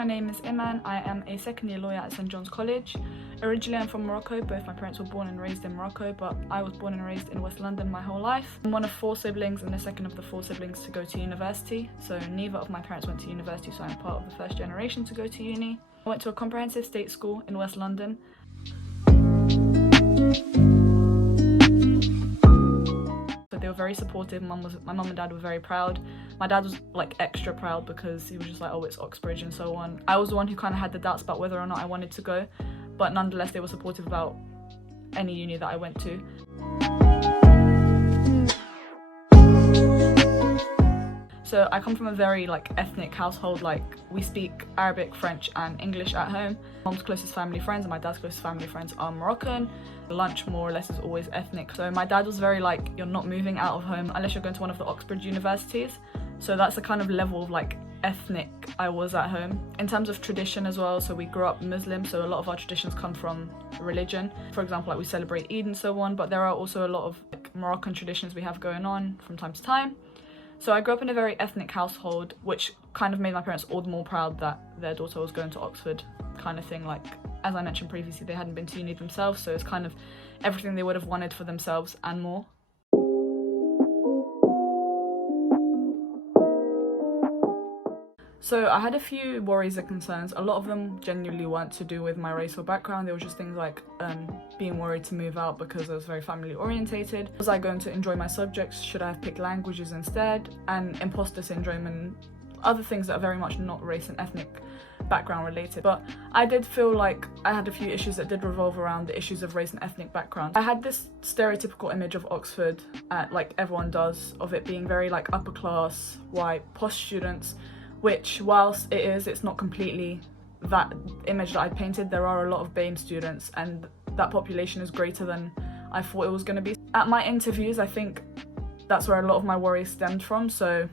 my name is Imane. I am a second year lawyer at St John's College. Originally I'm from Morocco. Both my parents were born and raised in Morocco, but I was born and raised in West London my whole life. I'm one of 4 siblings and the second of the 4 siblings to go to university. So neither of my parents went to university, so I'm part of the first generation to go to uni. I went to a comprehensive state school in West London. They were very supportive. My mum and dad were very proud. My dad was like extra proud because he was just like, oh, it's Oxbridge and so on. I was the one who kind of had the doubts about whether or not I wanted to go, but nonetheless they were supportive about any uni that I went to. So I come from a very ethnic household. We speak Arabic, French and English at home. Mom's closest family friends and my dad's closest family friends are Moroccan. Lunch more or less is always ethnic. So my dad was very you're not moving out of home unless you're going to one of the Oxbridge universities. So that's the kind of level of ethnic I was at home. In terms of tradition as well, so we grew up Muslim, so a lot of our traditions come from religion. For example, we celebrate Eid and so on, but there are also a lot of Moroccan traditions we have going on from time to time. So I grew up in a very ethnic household, which kind of made my parents all the more proud that their daughter was going to Oxford, kind of thing. As I mentioned previously, they hadn't been to uni themselves, so it's kind of everything they would have wanted for themselves and more. So I had a few worries and concerns. A lot of them genuinely weren't to do with my race or background. They were just things like being worried to move out because I was very family orientated. Was I going to enjoy my subjects? Should I have picked languages instead? And imposter syndrome and other things that are very much not race and ethnic background related. But I did feel like I had a few issues that did revolve around the issues of race and ethnic background. I had this stereotypical image of Oxford, like everyone does, of it being very upper class, white, posh students, which whilst it's not completely that image that I painted. There are a lot of BAME students and that population is greater than I thought it was going to be. At my interviews, I think that's where a lot of my worries stemmed from. So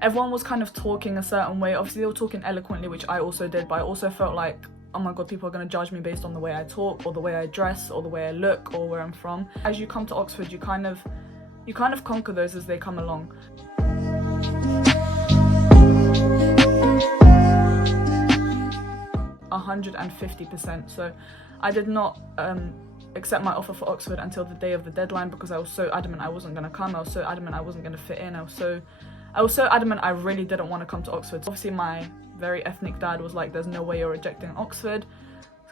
everyone was kind of talking a certain way. Obviously they were talking eloquently, which I also did, but I also felt like, oh my god, people are going to judge me based on the way I talk or the way I dress or the way I look or where I'm from. As you come to Oxford, you kind of conquer those as they come along. 150%. So I did not accept my offer for Oxford until the day of the deadline because I was so adamant I wasn't going to come. I was so adamant I wasn't going to fit in. I was so adamant I really didn't want to come to Oxford. Obviously my very ethnic dad was like, there's no way you're rejecting Oxford.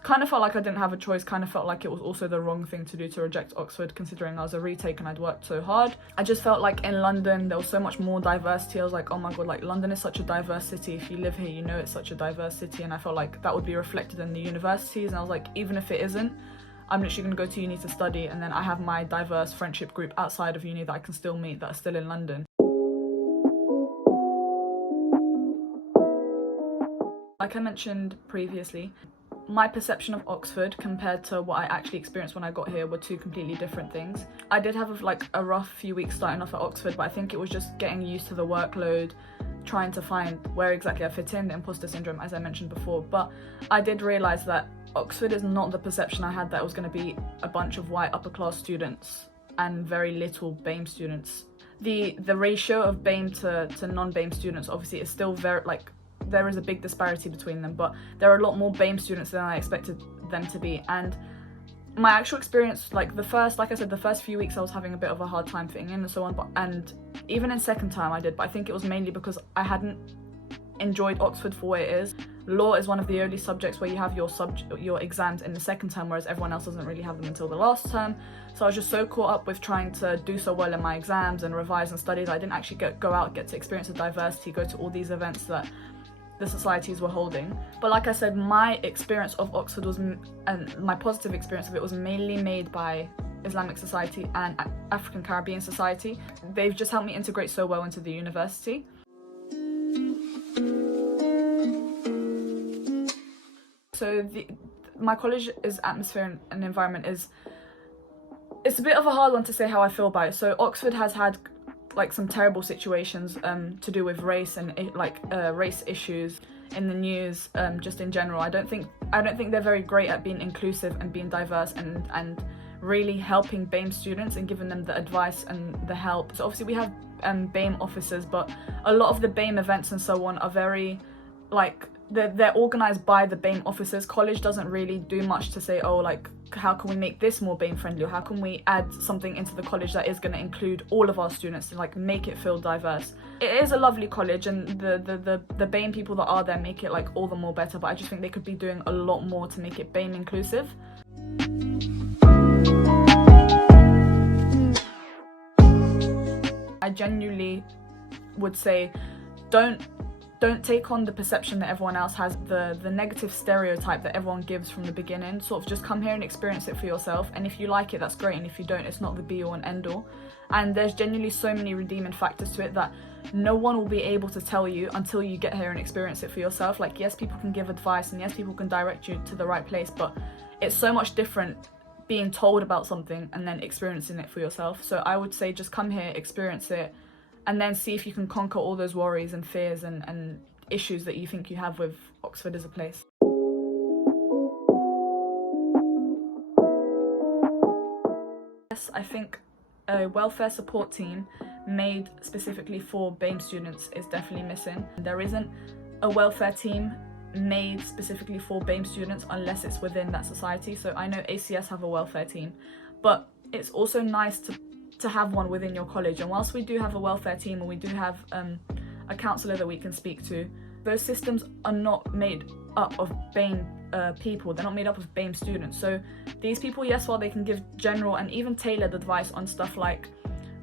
Kind of felt like I didn't have a choice, kind of felt like it was also the wrong thing to do to reject Oxford considering I was a retake and I'd worked so hard. I just felt like in London there was so much more diversity. I was like, oh my god, London is such a diverse city. If you live here, you know it's such a diverse city, and I felt like that would be reflected in the universities. And I was like, even if it isn't, I'm literally going to go to uni to study, and then I have my diverse friendship group outside of uni that I can still meet that are still in London. Like I mentioned previously, my perception of Oxford compared to what I actually experienced when I got here were 2 completely different things. I did have a rough few weeks starting off at Oxford, but I think it was just getting used to the workload, trying to find where exactly I fit in, the imposter syndrome as I mentioned before. But I did realise that Oxford is not the perception I had, that it was going to be a bunch of white upper class students and very little BAME students. The ratio of BAME to non-BAME students obviously is still very there is a big disparity between them, but there are a lot more BAME students than I expected them to be. And my actual experience, the first few weeks I was having a bit of a hard time fitting in and so on, and even in second term I did, but I think it was mainly because I hadn't enjoyed Oxford for what it is. Law is one of the only subjects where you have your exams in the second term, whereas everyone else doesn't really have them until the last term. So I was just so caught up with trying to do so well in my exams and revise and study that I didn't actually get to experience the diversity, go to all these events that the societies were holding. But like I said, my experience of Oxford and my positive experience of it was mainly made by Islamic society and African Caribbean society. They've just helped me integrate so well into the university. So my college's atmosphere and environment it's a bit of a hard one to say how I feel about it. So Oxford has had some terrible situations to do with race and race issues in the news, just in general. I don't think they're very great at being inclusive and being diverse and really helping BAME students and giving them the advice and the help. So obviously we have BAME officers, but a lot of the BAME events and so on are very they're organised by the BAME officers. College doesn't really do much to say, oh, like, how can we make this more BAME friendly, or how can we add something into the college that is going to include all of our students and like make it feel diverse. It is a lovely college, and the BAME people that are there make it like all the more better, but I just think they could be doing a lot more to make it BAME inclusive. I genuinely would say don't take on the perception that everyone else has, the negative stereotype that everyone gives from the beginning. Sort of just come here and experience it for yourself, and if you like it, that's great, and if you don't, it's not the be all and end all. And there's genuinely so many redeeming factors to it that no one will be able to tell you until you get here and experience it for yourself. Like, yes, people can give advice, and yes, people can direct you to the right place, but it's so much different being told about something and then experiencing it for yourself. So I would say just come here, experience it, and then see if you can conquer all those worries and fears and issues that you think you have with Oxford as a place. Yes, I think a welfare support team made specifically for BAME students is definitely missing. There isn't a welfare team made specifically for BAME students unless it's within that society. So I know ACS have a welfare team, but it's also nice to have one within your college. And whilst we do have a welfare team and we do have a counsellor that we can speak to, those systems are not made up of BAME people. They're not made up of BAME students. So these people, yes, while they can give general and even tailored advice on stuff like,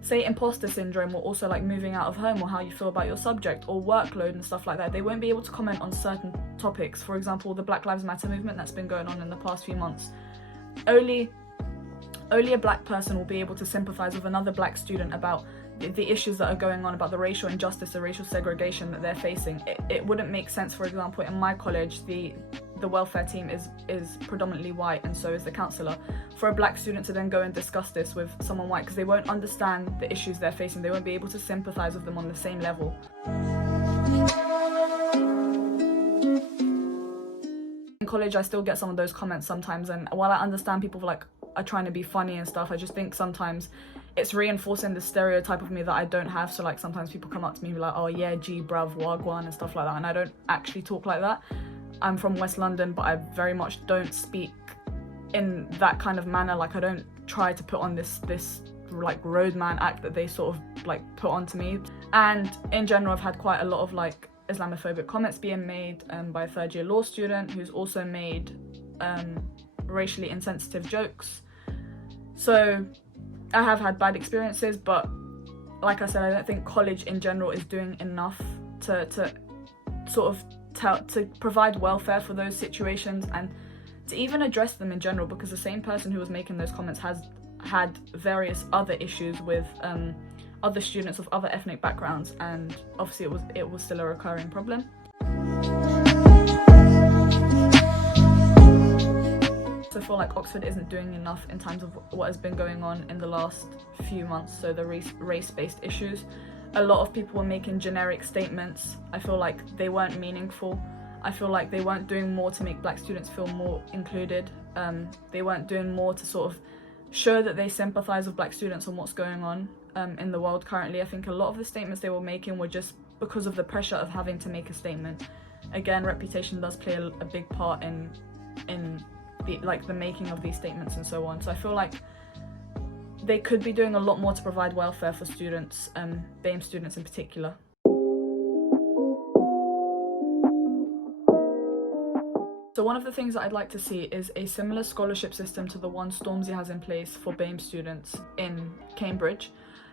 say, imposter syndrome, or also like moving out of home, or how you feel about your subject, or workload and stuff like that, they won't be able to comment on certain topics. For example, the Black Lives Matter movement that's been going on in the past few months. Only a black person will be able to sympathise with another black student about the issues that are going on, about the racial injustice, the racial segregation that they're facing. It wouldn't make sense, for example, in my college, the welfare team is predominantly white, and so is the counsellor, for a black student to then go and discuss this with someone white, because they won't understand the issues they're facing. They won't be able to sympathise with them on the same level. In college, I still get some of those comments sometimes, and while I understand people are trying to be funny and stuff, I just think sometimes it's reinforcing the stereotype of me that I don't have. So like sometimes people come up to me and be like, oh yeah, G bruv, wagwan and stuff like that, and I don't actually talk like that. I'm from West London, but I very much don't speak in that kind of manner. Like, I don't try to put on this like roadman act that they sort of like put onto me. And in general, I've had quite a lot of like Islamophobic comments being made by a third year law student who's also made racially insensitive jokes. So I have had bad experiences, but like I said, I don't think college in general is doing enough to sort of to provide welfare for those situations and to even address them in general, because the same person who was making those comments has had various other issues with other students of other ethnic backgrounds, and obviously it was still a recurring problem. So I feel like Oxford isn't doing enough in terms of what has been going on in the last few months, so the race-based issues. A lot of people were making generic statements. I feel like they weren't meaningful. I feel like they weren't doing more to make black students feel more included. They weren't doing more to sort of show that they sympathise with black students and what's going on in the world currently. I think a lot of the statements they were making were just because of the pressure of having to make a statement. Again, reputation does play a big part in the making of these statements and so on. So I feel like they could be doing a lot more to provide welfare for students, BAME students in particular. So one of the things that I'd like to see is a similar scholarship system to the one Stormzy has in place for BAME students in Cambridge.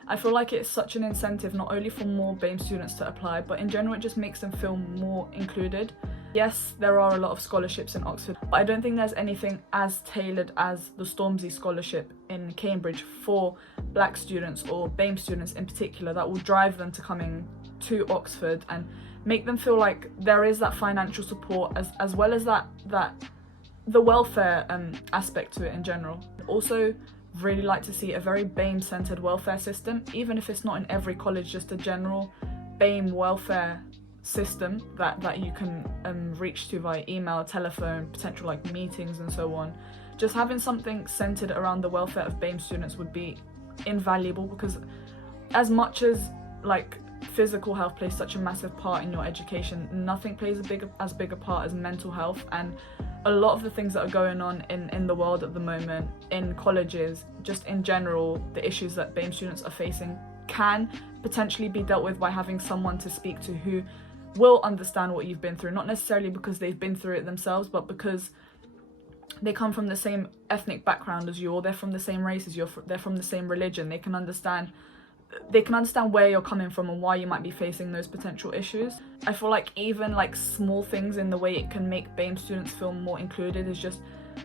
I feel like it's such an incentive not only for more BAME students to apply, but in general it just makes them feel more included. Yes, there are a lot of scholarships in Oxford, but I don't think there's anything as tailored as the Stormzy scholarship in Cambridge for black students or BAME students in particular that will drive them to coming to Oxford and make them feel like there is that financial support as well as the welfare aspect to it in general. Also really like to see a very BAME centered welfare system, even if it's not in every college, just a general BAME welfare system that you can reach to via email, telephone, potential like meetings and so on. Just having something centered around the welfare of BAME students would be invaluable, because as much as like physical health plays such a massive part in your education, nothing plays as big a part as mental health. And a lot of the things that are going on in the world at the moment, in colleges, just in general, the issues that BAME students are facing can potentially be dealt with by having someone to speak to who will understand what you've been through, not necessarily because they've been through it themselves, but because they come from the same ethnic background as you, or they're from the same race as you, they're from the same religion. They can understand where you're coming from and why you might be facing those potential issues. I feel like even like small things in the way it can make BAME students feel more included is just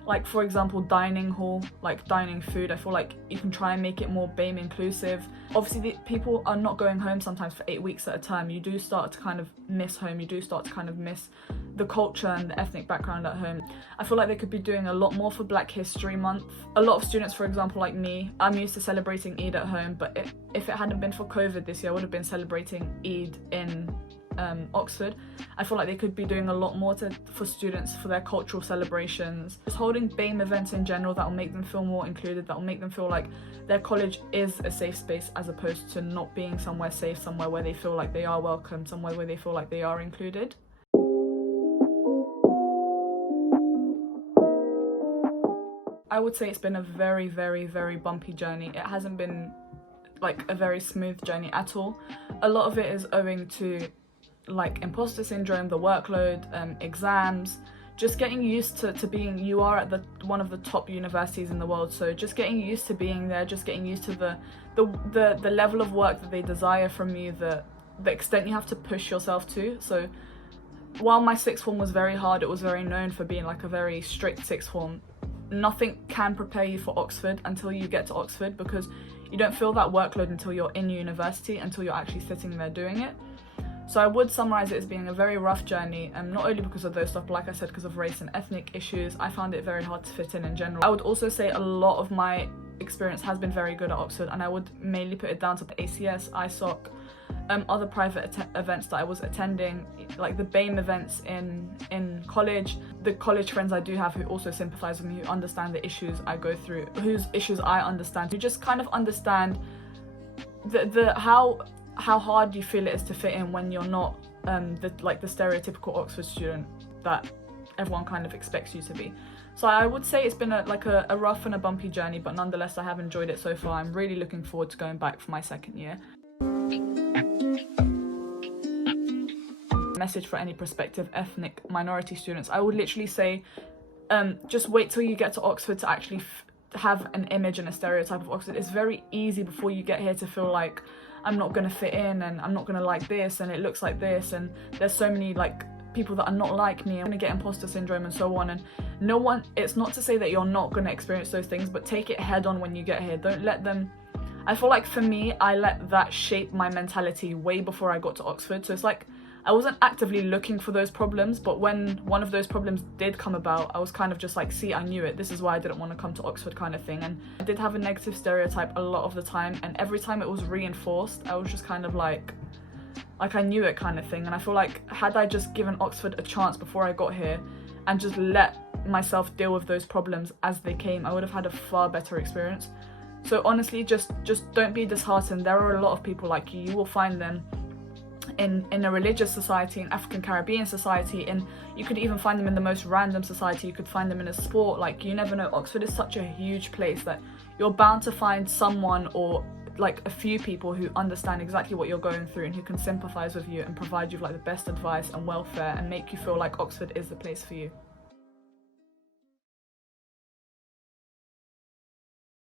like, for example, dining hall, like dining food. I feel like you can try and make it more BAME inclusive. Obviously, people are not going home sometimes for 8 weeks at a time. You do start to kind of miss home. You do start to kind of miss the culture and the ethnic background at home. I feel like they could be doing a lot more for Black History Month. A lot of students, for example, like me, I'm used to celebrating Eid at home, but if it hadn't been for COVID this year, I would have been celebrating Eid in Oxford. I feel like they could be doing a lot more for students for their cultural celebrations. Just holding BAME events in general that will make them feel more included, that will make them feel like their college is a safe space as opposed to not being somewhere safe, somewhere where they feel like they are welcome, somewhere where they feel like they are included. I would say it's been a very, very, very bumpy journey. It hasn't been like a very smooth journey at all. A lot of it is owing to like imposter syndrome, the workload, exams, just getting used to being, you are at one of the top universities in the world, so just getting used to being there, just getting used to the level of work that they desire from you, the extent you have to push yourself to. So while my sixth form was very hard, it was very known for being like a very strict sixth form. Nothing can prepare you for Oxford until you get to Oxford, because you don't feel that workload until you're in university, until you're actually sitting there doing it. So I would summarise it as being a very rough journey, and not only because of those stuff, but like I said, because of race and ethnic issues. I found it very hard to fit in general. I would also say a lot of my experience has been very good at Oxford, and I would mainly put it down to the ACS, ISOC, other private events that I was attending, like the BAME events in college, the college friends I do have who also sympathise with me, who understand the issues I go through, whose issues I understand, who just kind of understand how hard you feel it is to fit in when you're not the stereotypical Oxford student that everyone kind of expects you to be. So I would say it's been a rough and a bumpy journey, but nonetheless I have enjoyed it so far. I'm really looking forward to going back for my second year. Message for any prospective ethnic minority students, I would literally say just wait till you get to Oxford to actually have an image and a stereotype of Oxford. It's very easy before you get here to feel like I'm not going to fit in, and I'm not going to like this, and it looks like this, and there's so many like people that are not like me, I'm going to get imposter syndrome and so on. And no one, it's not to say that you're not going to experience those things, but take it head on when you get here. Don't let them, I feel like for me, I let that shape my mentality way before I got to Oxford. So it's like I wasn't actively looking for those problems, but when one of those problems did come about, I was kind of just like, see, I knew it. This is why I didn't want to come to Oxford kind of thing. And I did have a negative stereotype a lot of the time, and every time it was reinforced, I was just kind of like I knew it kind of thing. And I feel like had I just given Oxford a chance before I got here and just let myself deal with those problems as they came, I would have had a far better experience. So honestly, just don't be disheartened. There are a lot of people like you. You will find them in a religious society, in African Caribbean society, and you could even find them in the most random society. You could find them in a sport. Like, you never know. Oxford is such a huge place that you're bound to find someone, or like a few people, who understand exactly what you're going through and who can sympathize with you and provide you with like the best advice and welfare and make you feel like Oxford is the place for you.